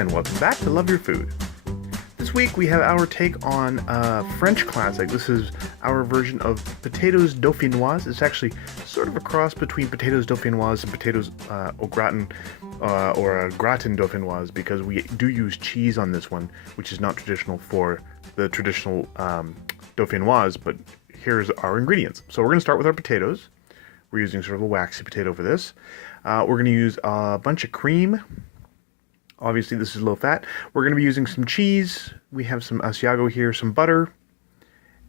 and welcome back to Love Your Food. This week we have our take on a French classic. This is our version of potatoes dauphinoise. It's actually sort of a cross between potatoes dauphinoise and potatoes au gratin, or a gratin dauphinoise, because we do use cheese on this one, which is not traditional for the traditional dauphinoise, but here's our ingredients. So we're going to start with our potatoes. We're using sort of a waxy potato for this. We're going to use a bunch of cream. Obviously, this is low fat. We're going to be using some cheese. We have some Asiago here, some butter,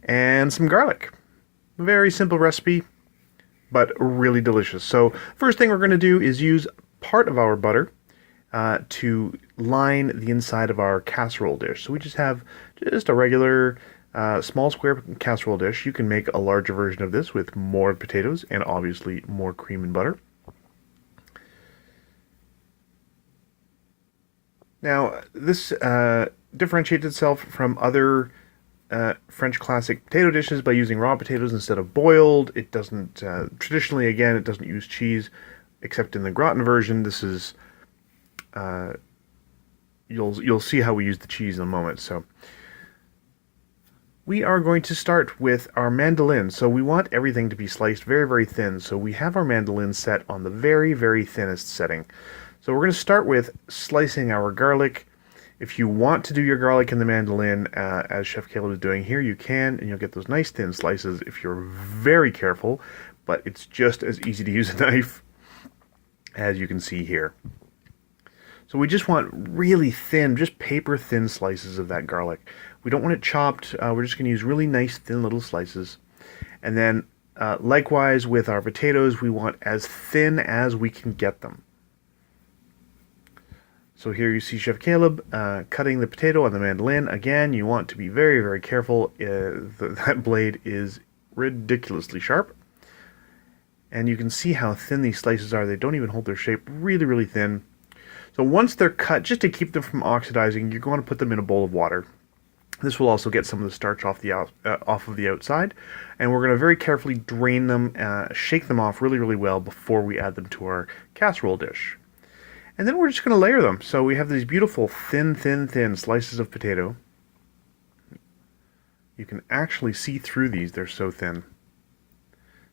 and some garlic. Very simple recipe, but really delicious. So first thing we're going to do is use part of our butter to line the inside of our casserole dish. So we just have a regular small square casserole dish. You can make a larger version of this with more potatoes and obviously more cream and butter. Now, this differentiates itself from other French classic potato dishes by using raw potatoes instead of boiled. It doesn't, traditionally, again, it doesn't use cheese, except in the gratin version. This is, you'll see how we use the cheese in a moment. So, we are going to start with our mandolin. So we want everything to be sliced very, very thin. So we have our mandolin set on the very, very thinnest setting. So we're going to start with slicing our garlic. If you want to do your garlic in the mandolin, as Chef Caleb is doing here, you can, and you'll get those nice thin slices if you're very careful, but it's just as easy to use a knife as you can see here. So we just want really thin, just paper thin slices of that garlic. We don't want it chopped. We're just going to use really nice thin little slices. And then likewise with our potatoes, we want as thin as we can get them. So here you see Chef Caleb cutting the potato on the mandolin. Again, you want to be very, very careful. That blade is ridiculously sharp. And you can see how thin these slices are. They don't even hold their shape. Really, really thin. So once they're cut, just to keep them from oxidizing, you're going to put them in a bowl of water. This will also get some of the starch off of the outside. And we're going to very carefully drain them, shake them off really, really well before we add them to our casserole dish. And then we're just going to layer them. So we have these beautiful thin, thin, thin slices of potato. You can actually see through these. They're so thin.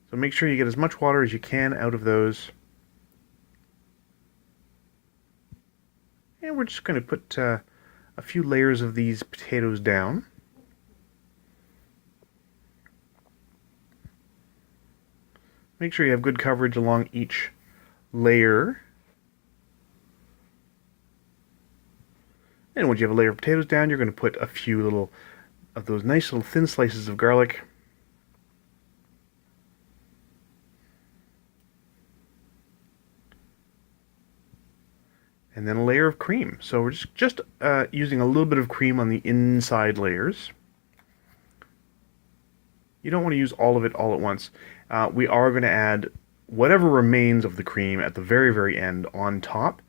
So make sure you get as much water as you can out of those. And we're just going to put a few layers of these potatoes down. Make sure you have good coverage along each layer. And once you have a layer of potatoes down, you're going to put a few little of those nice little thin slices of garlic. And then a layer of cream. So we're just using a little bit of cream on the inside layers. You don't want to use all of it all at once. We are going to add whatever remains of the cream at the very, very end on top.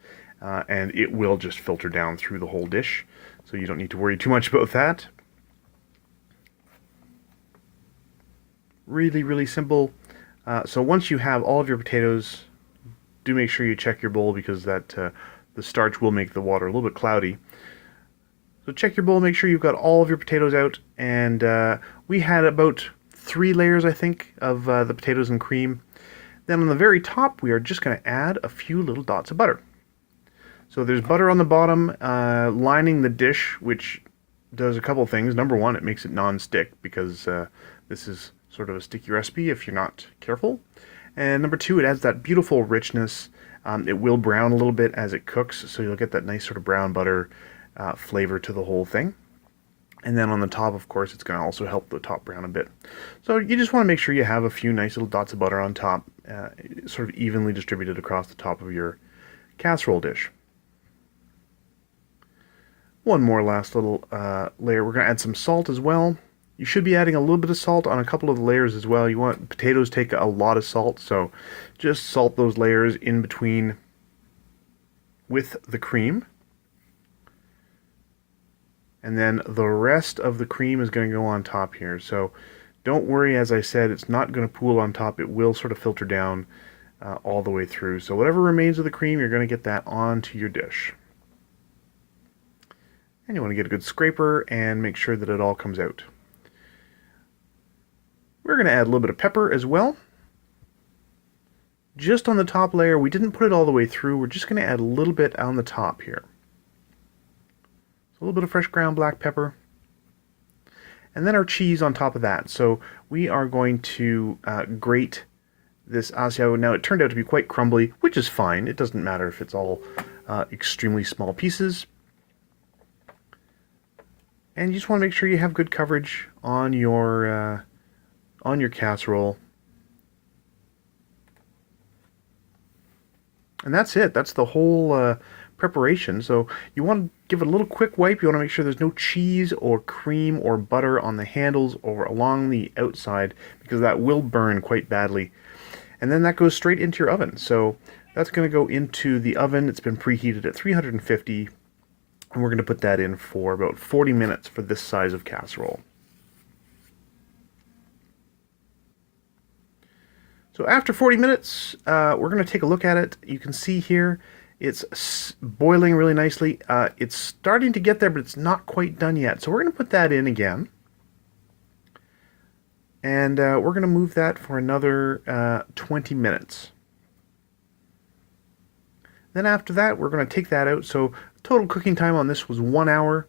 And it will just filter down through the whole dish, so you don't need to worry too much about that. Really, really simple. So once you have all of your potatoes, do make sure you check your bowl, because that the starch will make the water a little bit cloudy. So check your bowl, make sure you've got all of your potatoes out, and we had about 3 layers, I think, of the potatoes and cream. Then on the very top, we are just going to add a few little dots of butter. So there's butter on the bottom, lining the dish, which does a couple things. Number one, it makes it non-stick, because this is sort of a sticky recipe if you're not careful. And number two, it adds that beautiful richness. It will brown a little bit as it cooks, so you'll get that nice sort of brown butter flavor to the whole thing. And then on the top, of course, it's going to also help the top brown a bit. So you just want to make sure you have a few nice little dots of butter on top, sort of evenly distributed across the top of your casserole dish. One more last little layer. We're going to add some salt as well. You should be adding a little bit of salt on a couple of the layers as well. You want potatoes take a lot of salt, so just salt those layers in between with the cream. And then the rest of the cream is going to go on top here. So don't worry, as I said, it's not going to pool on top. It will sort of filter down all the way through. So whatever remains of the cream, you're going to get that onto your dish. And you want to get a good scraper and make sure that it all comes out. We're going to add a little bit of pepper as well. Just on the top layer, we didn't put it all the way through. We're just going to add a little bit on the top here. A little bit of fresh ground black pepper. And then our cheese on top of that. So we are going to grate this Asiago. Now it turned out to be quite crumbly, which is fine. It doesn't matter if it's all extremely small pieces. And you just want to make sure you have good coverage on your casserole. And that's it. That's the whole preparation. So you want to give it a little quick wipe. You want to make sure there's no cheese or cream or butter on the handles or along the outside, because that will burn quite badly. And then that goes straight into your oven. So that's going to go into the oven. It's been preheated at 350, and we're going to put that in for about 40 minutes for this size of casserole. So after 40 minutes, we're going to take a look at it. You can see here it's boiling really nicely. It's starting to get there, but it's not quite done yet. So we're going to put that in again. And we're going to move that for another 20 minutes. Then after that, we're going to take that out. So total cooking time on this was 1 hour.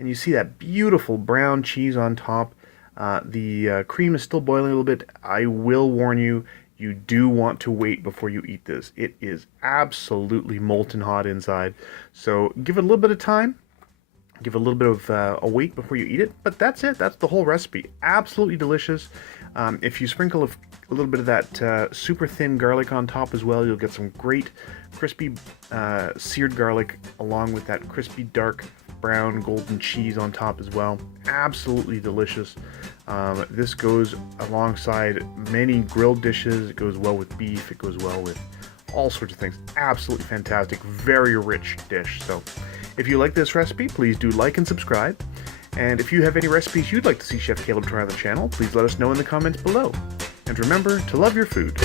And you see that beautiful brown cheese on top. The cream is still boiling a little bit. I will warn you, you do want to wait before you eat this. It is absolutely molten hot inside. So give it a little bit of time. Give it a little bit of a wait before you eat it. But that's it. That's the whole recipe. Absolutely delicious. If you sprinkle a little bit of that super thin garlic on top as well, you'll get some great crispy seared garlic along with that crispy dark brown golden cheese on top as well. Absolutely delicious. This goes alongside many grilled dishes. It goes well with beef. It goes well with all sorts of things. Absolutely fantastic. Very rich dish. So if you like this recipe, please do like and subscribe. And if you have any recipes you'd like to see Chef Caleb try on the channel, please let us know in the comments below. And remember to love your food.